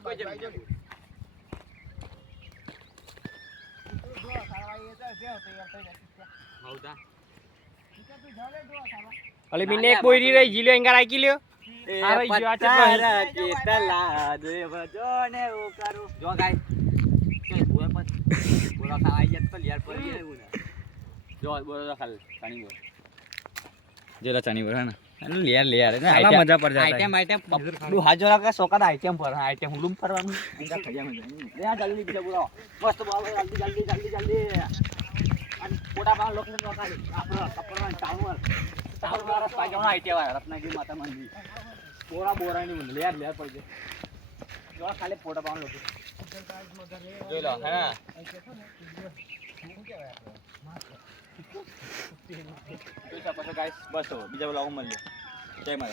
કોઈ જમ અલે મિને એક બોયરી રહી જીલ્યો એંગાર આકી લ્યો આ રહી ગયો આ ચેટલા કેટલા દેવ જોને ઓ કરું જો ગાય કે બોય પણ બોલા ખાઈ જત તો લિયાર પડી ગયું ને જો બોલો ખાલ પાણી બોલ જેલા ચાની બોલ ને અને લિયાર ને આઈટમ મજા પડ જાતા આઈટમ ડુ હાજરા का સોકા આઈટમ પર આઈટમ હુલુમ ફરવાનું એંગા ખજા મે લે આ જલ્દી બીજા બોલાવો મસ્ત બોલાવો જલ્દી અને પોડા બા લોકો ને કાઢી આપણો કપડમાં ચાવર રસ પાજોના આઈટમ આ રત્નાગીરી માતા મંદિર બોરાની લિયાર પડી જો ખાલી પોડા બા લોકો જોઈ લો હા જોઈ શકો છો ગાઈસ બસ બીજા બોલાવો મળીએ જય માતા